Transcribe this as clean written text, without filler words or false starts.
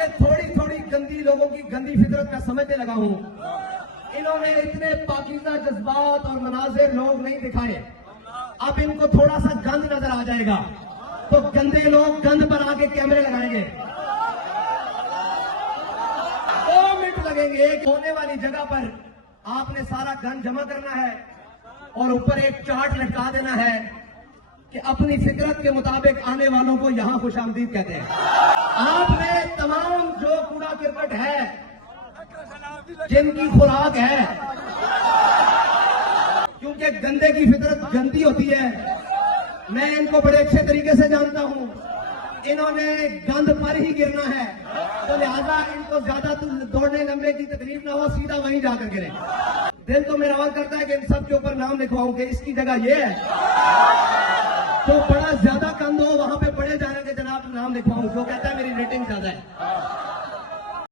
कि थोड़ी थोड़ी गंदी लोगों की गंदी फितरत मैं समझने लगा हूं। इन्होंने इतने पाकीज़ा जज्बात और मनाजिर लोग नहीं दिखाए। अब इनको थोड़ा सा गंद नजर आ जाएगा तो गंदे लोग गंद पर आके कैमरे लगाएंगे। 2 मिनट लगेंगे। एक होने वाली जगह पर आपने सारा गंद जमा करना है और ऊपर एक चार्ट लटका देना है कि अपनी फितरत के मुताबिक आने वालों को यहां खुशामदीद कहते हैं। आपने तमाम जो कूड़ा करकट है, जिनकी खुराक है, क्योंकि गंदे की फितरत गंदी होती है, मैं इनको बड़े अच्छे तरीके से जानता हूं। इन्होंने गंद पर ही गिरना है, तो लिहाजा इनको ज्यादा दौड़ने लंबे की तकलीफ ना हो, सीधा वहीं जाकर गिरे। दिल तो मेरा और करता है कि इन सब के ऊपर नाम लिखवाऊं कि इसकी जगह ये है, तो बड़ा ज्यादा गंद हो वहां पे बड़े जाने के जनाब नाम लिखवाऊं, जो कहता है मेरी रेटिंग ज्यादा है।